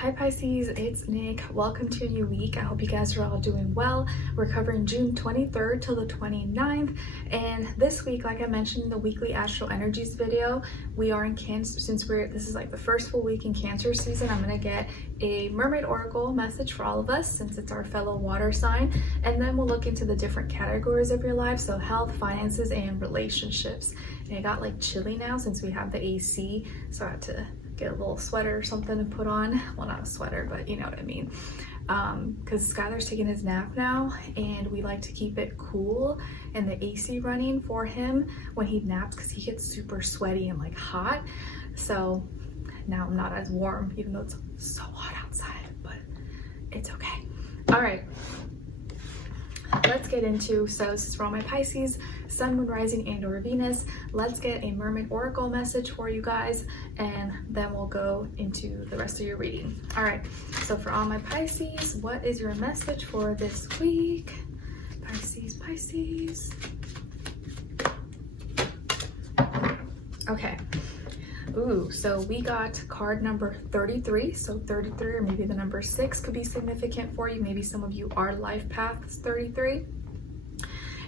Hi Pisces, it's Nick. Welcome to a new week. I hope you guys are all doing well. We're covering June 23rd till the 29th. And this week, like I mentioned in the weekly astral energies video, we are in Cancer. Since this is like the first full week in Cancer season, I'm gonna get a mermaid oracle message for all of us since it's our fellow water sign. And then we'll look into the different categories of your life. So health, finances, and relationships. And it got like chilly now since we have the AC. So I had to get a little sweater or something to put on. Well, not a sweater, but you know what I mean. Because Skylar's taking his nap now and we like to keep it cool and the AC running for him when he naps because he gets super sweaty and like hot. So now I'm not as warm even though it's so hot outside, but it's okay. All right. Let's get into, so this is for all my Pisces, Sun, Moon, Rising, and or Venus. Let's get a mermaid oracle message for you guys, and then we'll go into the rest of your reading. All right, so for all my Pisces, what is your message for this week? Pisces. Okay. Ooh, so we got card number 33. So 33 or maybe the number 6 could be significant for you. Maybe some of you are life path is 33.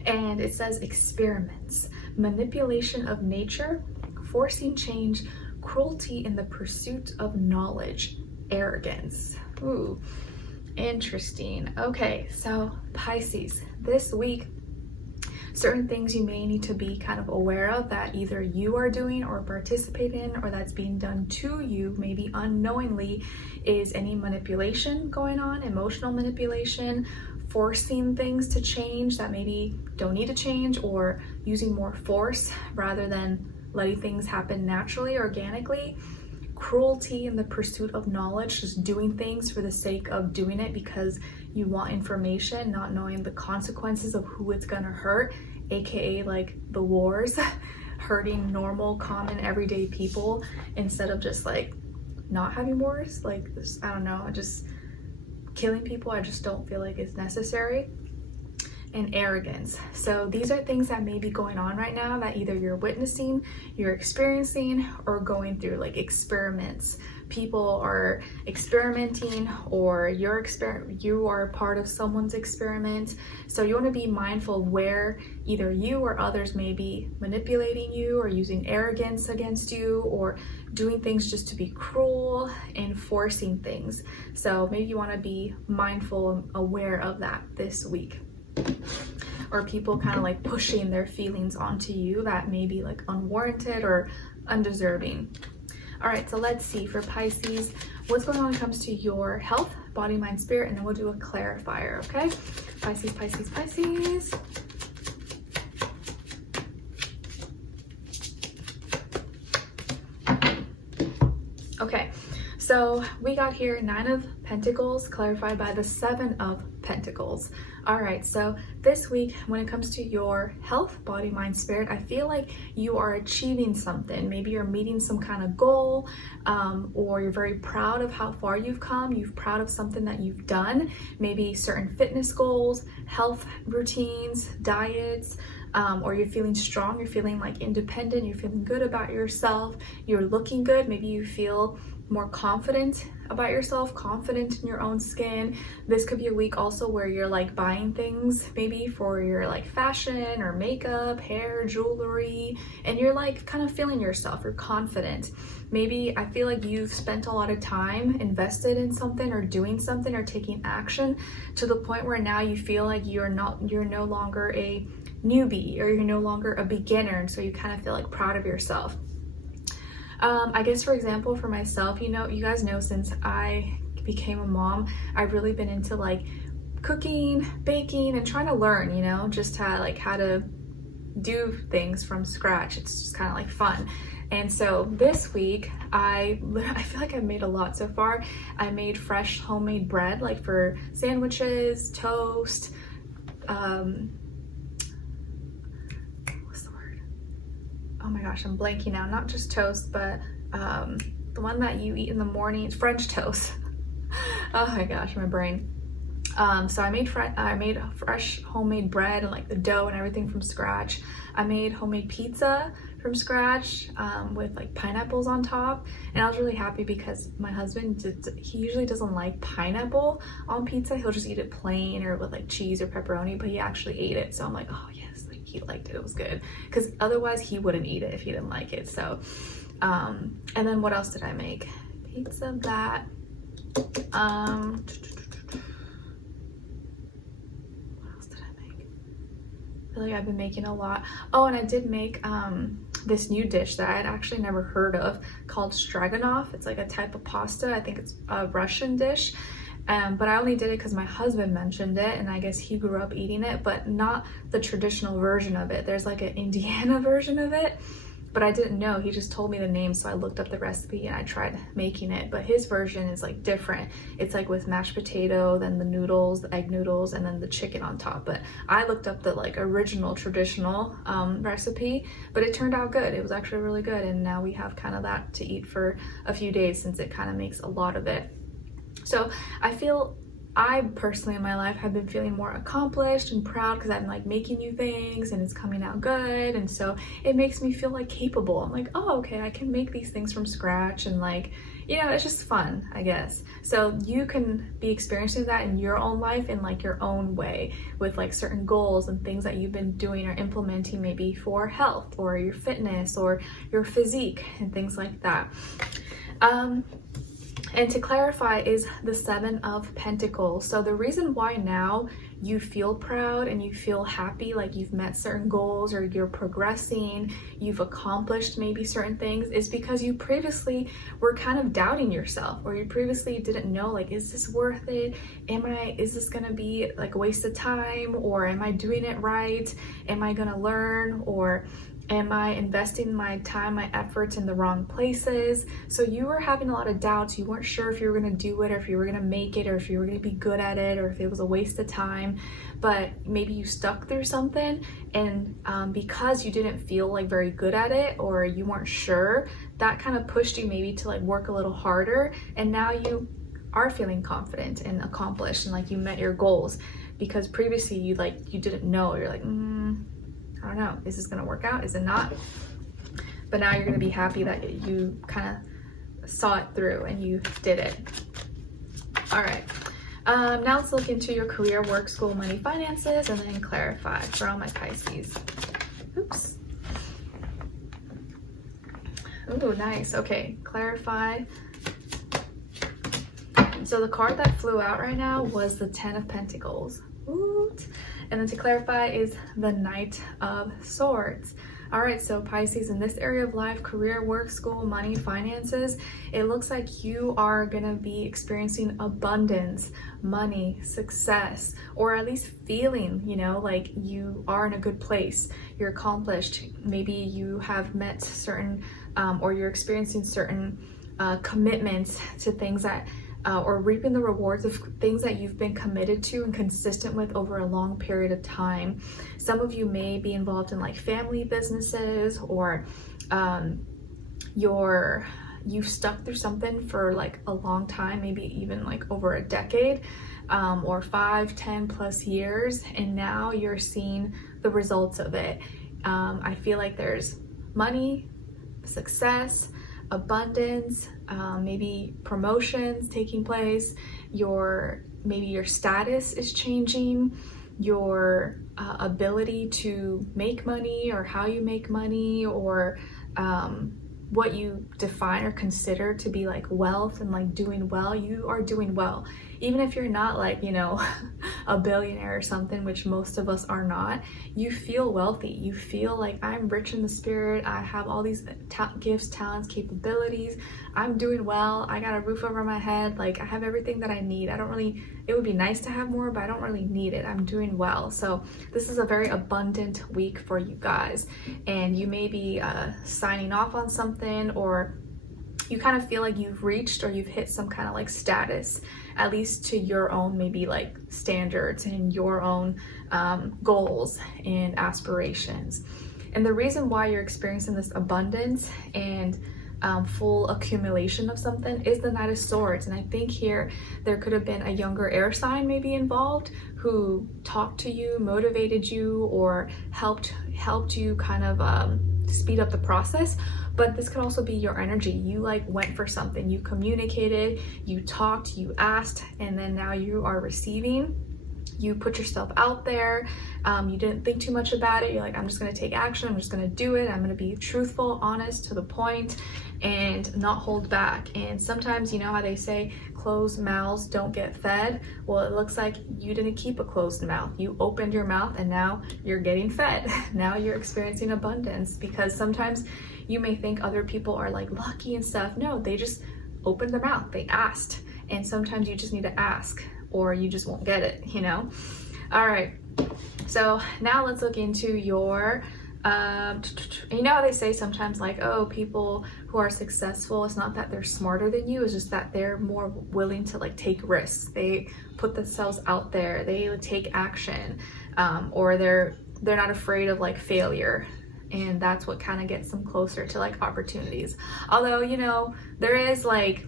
And it says experiments, manipulation of nature, forcing change, cruelty in the pursuit of knowledge, arrogance. Ooh, interesting. Okay, so Pisces, this week, certain things you may need to be kind of aware of that either you are doing or participate in or that's being done to you, maybe unknowingly, is any manipulation going on, emotional manipulation, forcing things to change that maybe don't need to change, or using more force rather than letting things happen naturally, organically. Cruelty in the pursuit of knowledge, just doing things for the sake of doing it because you want information, not knowing the consequences of who it's gonna hurt, aka like the wars, hurting normal, common, everyday people instead of just like not having wars, like this, I don't know, just killing people. I just don't feel like it's necessary. And arrogance. So these are things that may be going on right now that either you're witnessing, you're experiencing, or going through, like experiments. People are experimenting, or you are part of someone's experiment. So you want to be mindful of where either you or others may be manipulating you or using arrogance against you or doing things just to be cruel and forcing things. So maybe you want to be mindful and aware of that this week. Or people kind of like pushing their feelings onto you that may be like unwarranted or undeserving. All right, so let's see for Pisces, what's going on when it comes to your health, body, mind, spirit, and then we'll do a clarifier, okay? Pisces. Okay, so we got here 9 of Pentacles clarified by the 7 of Pentacles. All right, so this week when it comes to your health, body, mind, spirit, I feel like you are achieving something. Maybe you're meeting some kind of goal, or you're very proud of how far you've come. You're proud of something that you've done, maybe certain fitness goals, health routines, diets, or you're feeling strong, you're feeling like independent, you're feeling good about yourself, you're looking good, maybe you feel more confident about yourself, confident in your own skin. This could be a week also where you're like buying things maybe for your like fashion or makeup, hair, jewelry, and you're like kind of feeling yourself, you're confident. Maybe I feel like you've spent a lot of time invested in something or doing something or taking action to the point where now you feel like you're no longer a newbie or you're no longer a beginner, and so you kind of feel like proud of yourself. I guess for example, for myself, you guys know since I became a mom, I've really been into like cooking, baking, and trying to learn, just how to do things from scratch. It's just kind of like fun. And so this week, I feel like I've made a lot so far. I made fresh homemade bread, like for sandwiches, toast, oh my gosh, I'm blanking now. Not just toast, but the one that you eat in the morning, French toast. Oh my gosh, my brain. So I made fresh homemade bread and like the dough and everything from scratch. I made homemade pizza from scratch with like pineapples on top, and I was really happy because my husband he usually doesn't like pineapple on pizza. He'll just eat it plain or with like cheese or pepperoni, but he actually ate it, so I'm like, oh yes, like he liked it, it was good, because otherwise he wouldn't eat it if he didn't like it. So and then what else did I make? Pizza, that I feel like I've been making a lot. Oh, and I did make this new dish that I had actually never heard of called stroganoff. It's like a type of pasta. I think it's a Russian dish. But I only did it because my husband mentioned it, and I guess he grew up eating it, but not the traditional version of it. There's like an Indiana version of it, but I didn't know. He just told me the name, so I looked up the recipe and I tried making it. But his version is like different. It's like with mashed potato, then the noodles, the egg noodles, and then the chicken on top. But I looked up the like original traditional recipe, but it turned out good. It was actually really good, and now we have kind of that to eat for a few days since it kind of makes a lot of it. So I personally in my life have been feeling more accomplished and proud because I'm like making new things and it's coming out good, and so it makes me feel like capable. I'm like, oh, okay, I can make these things from scratch, and like, you know, it's just fun, I guess. So you can be experiencing that in your own life in like your own way with like certain goals and things that you've been doing or implementing, maybe for health or your fitness or your physique and things like that. And to clarify is the Seven of Pentacles. So the reason why now you feel proud and you feel happy, like you've met certain goals or you're progressing, you've accomplished maybe certain things, is because you previously were kind of doubting yourself, or you previously didn't know, like, is this worth it? Is this gonna be like a waste of time? Or am I doing it right? Am I gonna learn? Or am I investing my time, my efforts in the wrong places? So you were having a lot of doubts. You weren't sure if you were going to do it, or if you were going to make it, or if you were going to be good at it, or if it was a waste of time. But maybe you stuck through something, and because you didn't feel like very good at it, or you weren't sure, that kind of pushed you maybe to like work a little harder. And now you are feeling confident and accomplished, and like you met your goals, because previously you didn't know. You're like, I don't know, is this gonna work out? Is it not? But now you're gonna be happy that you kind of saw it through and you did it. All right, now let's look into your career, work, school, money, finances, and then clarify for all my Pisces. Oops. Ooh, nice. Okay, clarify. So the card that flew out right now was the Ten of Pentacles. Woot. And then to clarify is the Knight of Swords. All right, so Pisces, in this area of life, career, work, school, money, finances, it looks like you are gonna be experiencing abundance, money, success, or at least feeling, you know, like you are in a good place, you're accomplished. Maybe you have met certain, or you're experiencing certain commitments to things that or reaping the rewards of things that you've been committed to and consistent with over a long period of time. Some of you may be involved in like family businesses, or you've stuck through something for like a long time, maybe even like over a decade, or 5, 10 plus years, and now you're seeing the results of it. I feel like there's money, success, abundance, maybe promotions taking place, maybe your status is changing, your ability to make money, or how you make money, or what you define or consider to be like wealth and like doing well. You are doing well, even if you're not like, you know, a billionaire or something, which most of us are not. You feel wealthy. You feel like, I'm rich in the spirit. I have all these gifts, talents, capabilities. I'm doing well. I got a roof over my head. Like, I have everything that I need. It would be nice to have more, but I don't really need it. I'm doing well. So this is a very abundant week for you guys, and you may be signing off on something, or you kind of feel like you've reached or you've hit some kind of like status, at least to your own maybe like standards and your own goals and aspirations. And the reason why you're experiencing this abundance and full accumulation of something is the Knight of Swords. And I think here there could have been a younger air sign maybe involved, who talked to you, motivated you, or helped you kind of speed up the process. But this could also be your energy. You like went for something, you communicated, you talked, you asked, and then now you are receiving. You put yourself out there, you didn't think too much about it. You're like, I'm just gonna take action, I'm just gonna do it, I'm gonna be truthful, honest, to the point, and not hold back. And sometimes, you know how they say closed mouths don't get fed? Well, it looks like you didn't keep a closed mouth. You opened your mouth and now you're getting fed. Now you're experiencing abundance, because sometimes you may think other people are like lucky and stuff. No, they just opened their mouth, they asked. And sometimes you just need to ask, or you just won't get it, you know? All right, so now let's look into your, you know how they say sometimes like, oh, people who are successful, it's not that they're smarter than you, it's just that they're more willing to like take risks. They put themselves out there, they take action, or they're not afraid of like failure. And that's what kind of gets them closer to like opportunities. Although, you know, there is like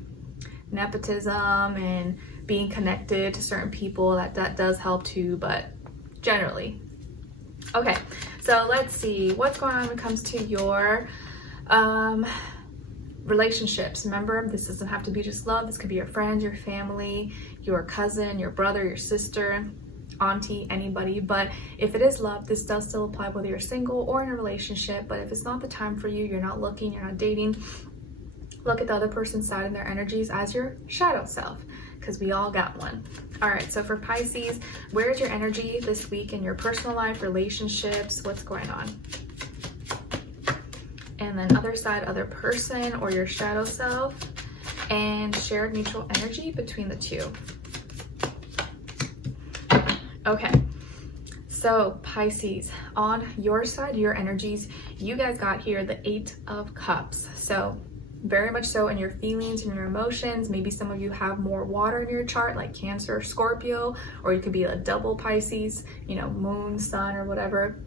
nepotism and being connected to certain people, that does help too, but generally. Okay, so let's see what's going on when it comes to your relationships. Remember, this doesn't have to be just love. This could be your friends, your family, your cousin, your brother, your sister, auntie, anybody. But if it is love, this does still apply whether you're single or in a relationship. But if it's not the time for you, you're not looking, you're not dating, look at the other person's side and their energies as your shadow self, because we all got one. All right, so for Pisces, where's your energy this week in your personal life, relationships, what's going on? And then other side, other person or your shadow self, and shared mutual energy between the two. Okay, so Pisces, on your side, your energies, you guys got here the 8 of Cups. So very much so in your feelings and your emotions. Maybe some of you have more water in your chart, like Cancer or Scorpio, or you could be a double Pisces, you know, moon, sun, or whatever.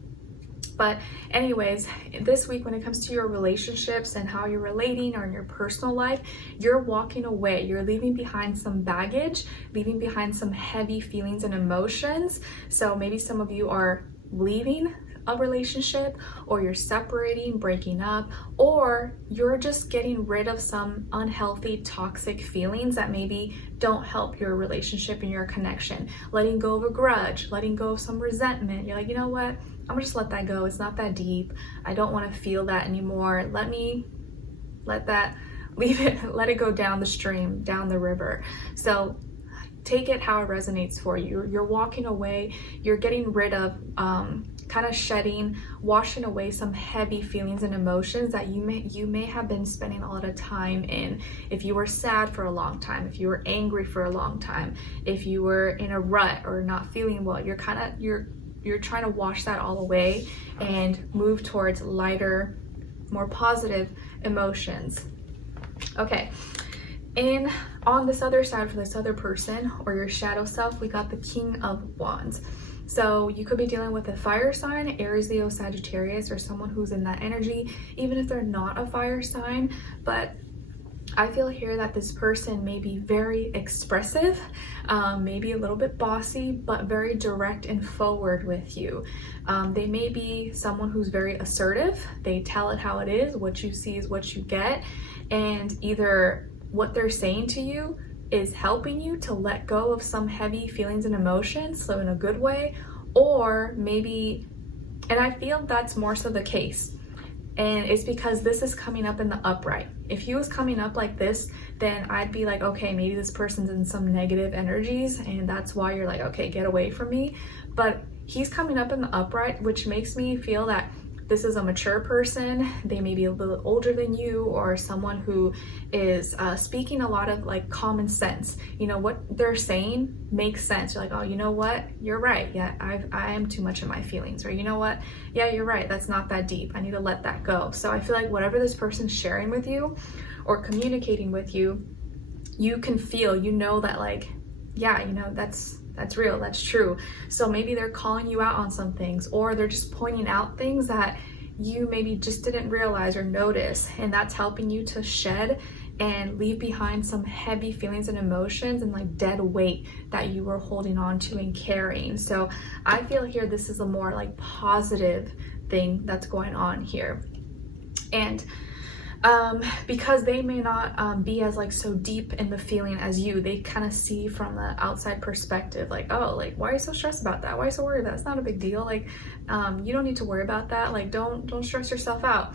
But anyways, this week when it comes to your relationships and how you're relating, or in your personal life, you're walking away. You're leaving behind some baggage, leaving behind some heavy feelings and emotions. So maybe some of you are leaving a relationship, or you're separating, breaking up, or you're just getting rid of some unhealthy, toxic feelings that maybe don't help your relationship and your connection. Letting go of a grudge, letting go of some resentment. You're like, you know what? I'm gonna just let that go. It's not that deep. I don't want to feel that anymore. Leave it, let it go down the stream, down the river. So take it how it resonates for you. You're walking away, you're getting rid of, kind of shedding, washing away some heavy feelings and emotions that you may have been spending a lot of time in. If you were sad for a long time, if you were angry for a long time, if you were in a rut or not feeling well, you're trying to wash that all away and move towards lighter, more positive emotions. Okay. And on this other side, for this other person or your shadow self, we got the King of Wands. So you could be dealing with a fire sign, Aries, Leo, Sagittarius, or someone who's in that energy, even if they're not a fire sign. But I feel here that this person may be very expressive, maybe a little bit bossy, but very direct and forward with you. They may be someone who's very assertive. They tell it how it is. What you see is what you get. And either what they're saying to you is helping you to let go of some heavy feelings and emotions, so in a good way, or maybe, and I feel that's more so the case, and it's because this is coming up in the upright. If he was coming up like this, then I'd be like, okay, maybe this person's in some negative energies, and that's why you're like, okay, get away from me. But he's coming up in the upright, which makes me feel that this is a mature person. They may be a little older than you, or someone who is speaking a lot of like common sense. You know, what they're saying makes sense. You're like, oh, you know what? You're right. Yeah, I am too much in my feelings. Or you know what? Yeah, you're right. That's not that deep. I need to let that go. So I feel like whatever this person's sharing with you or communicating with you, you can feel, you know, that like, yeah, you know, that's real, that's true. So maybe they're calling you out on some things, or they're just pointing out things that you maybe just didn't realize or notice, and that's helping you to shed and leave behind some heavy feelings and emotions and like dead weight that you were holding on to and carrying. So I feel here this is a more like positive thing that's going on here. And because they may not be as like so deep in the feeling as you, they kind of see from the outside perspective, like, oh, like, why are you so stressed about that? Why are you so worried? That's not a big deal. Like, you don't need to worry about that. Like, don't stress yourself out.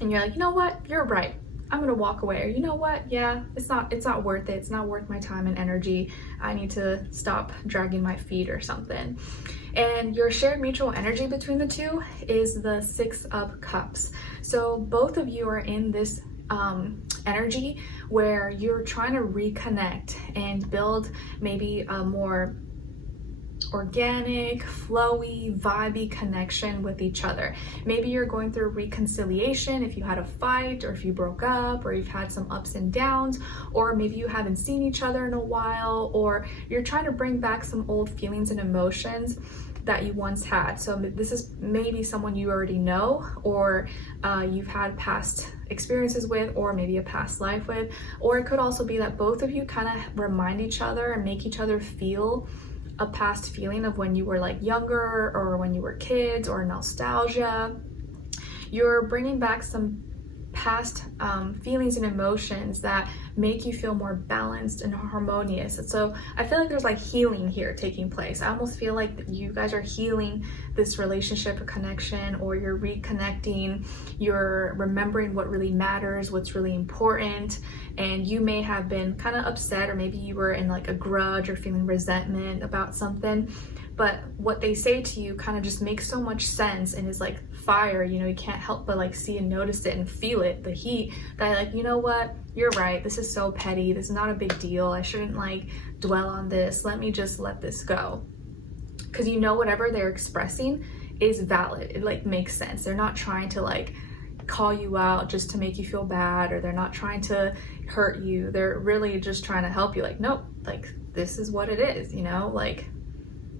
And you're like, you know what? You're right. I'm gonna walk away. Or, you know what? Yeah, it's not worth it. It's not worth my time and energy. I need to stop dragging my feet or something. And your shared mutual energy between the two is the Six of Cups. So both of you are in this energy where you're trying to reconnect and build maybe a more organic, flowy, vibey connection with each other. Maybe you're going through reconciliation if you had a fight, or if you broke up, or you've had some ups and downs, or maybe you haven't seen each other in a while, or you're trying to bring back some old feelings and emotions that you once had. So this is maybe someone you already know, or you've had past experiences with, or maybe a past life with, or it could also be that both of you kind of remind each other and make each other feel a past feeling of when you were like younger, or when you were kids, or nostalgia. You're bringing back some past feelings and emotions that make you feel more balanced and harmonious. And so I feel like there's like healing here taking place. I almost feel like you guys are healing this relationship or connection, or you're reconnecting, you're remembering what really matters, what's really important. And you may have been kind of upset, or maybe you were in like a grudge or feeling resentment about something, but what they say to you kind of just makes so much sense and is like fire. You know, you can't help but like see and notice it and feel it, the heat, that like, you know what, you're right, this is so petty, this is not a big deal, I shouldn't like dwell on this, let me just let this go. Because you know whatever they're expressing is valid, it like makes sense. They're not trying to like call you out just to make you feel bad, or they're not trying to hurt you, they're really just trying to help you. Like, nope, like this is what it is, you know, like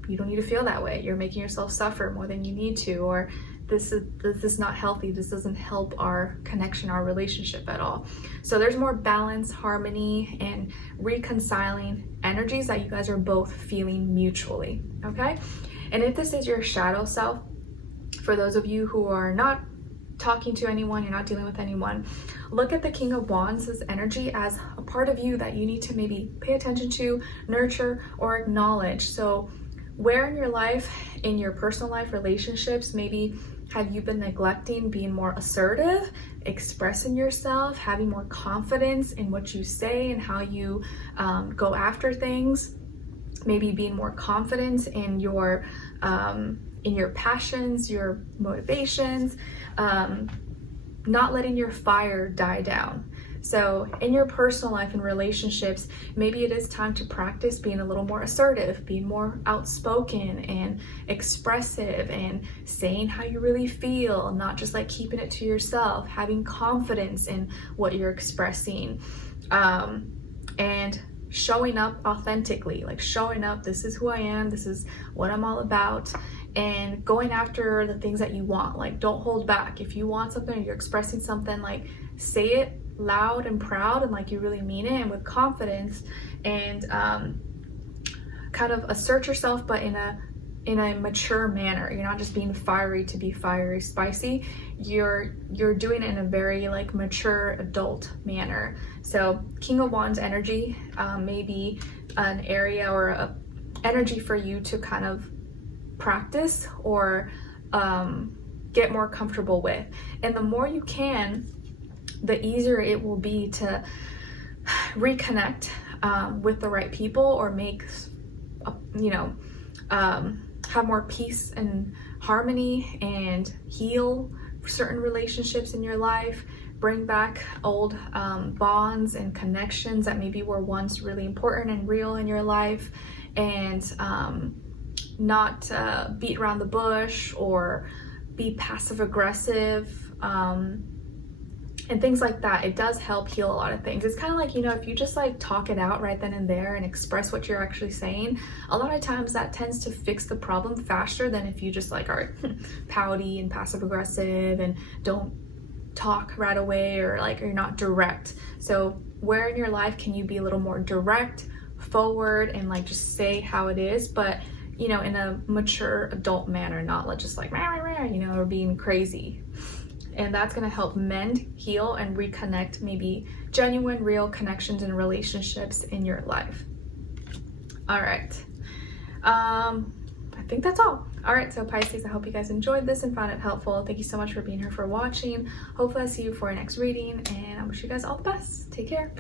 you don't need to feel that way, you're making yourself suffer more than you need to, or this is not healthy, this doesn't help our connection, our relationship at all. So there's more balance, harmony, and reconciling energies that you guys are both feeling mutually, okay? And if this is your shadow self, for those of you who are not talking to anyone, you're not dealing with anyone, look at the King of Wands' energy as a part of you that you need to maybe pay attention to, nurture, or acknowledge. So where in your life, in your personal life, relationships, maybe have you been neglecting being more assertive, expressing yourself, having more confidence in what you say and how you go after things, maybe being more confident in your passions, your motivations, not letting your fire die down. So in your personal life and relationships, maybe it is time to practice being a little more assertive, being more outspoken and expressive, and saying how you really feel, not just like keeping it to yourself, having confidence in what you're expressing, and showing up authentically, like showing up, this is who I am, this is what I'm all about, and going after the things that you want. Like, don't hold back. If you want something or you're expressing something, like say it loud and proud and like you really mean it, and with confidence, and kind of assert yourself, but in a mature manner. You're not just being fiery to be fiery, spicy. You're doing it in a very like mature adult manner. So King of Wands energy may be an area or a energy for you to kind of practice or get more comfortable with. And the more you can, the easier it will be to reconnect with the right people, or make, have more peace and harmony, and heal certain relationships in your life, bring back old bonds and connections that maybe were once really important and real in your life, and not beat around the bush or be passive aggressive, and things like that. It does help heal a lot of things. It's kind of like, if you just like talk it out right then and there and express what you're actually saying, a lot of times that tends to fix the problem faster than if you just like are pouty and passive aggressive and don't talk right away, or like you're not direct. So where in your life can you be a little more direct, forward, and like just say how it is, but in a mature adult manner, not just like or being crazy. and that's going to help mend, heal, and reconnect maybe genuine, real connections and relationships in your life. All right. I think that's all. All right, so Pisces, I hope you guys enjoyed this and found it helpful. Thank you so much for being here, for watching. Hopefully I see you for our next reading, and I wish you guys all the best. Take care.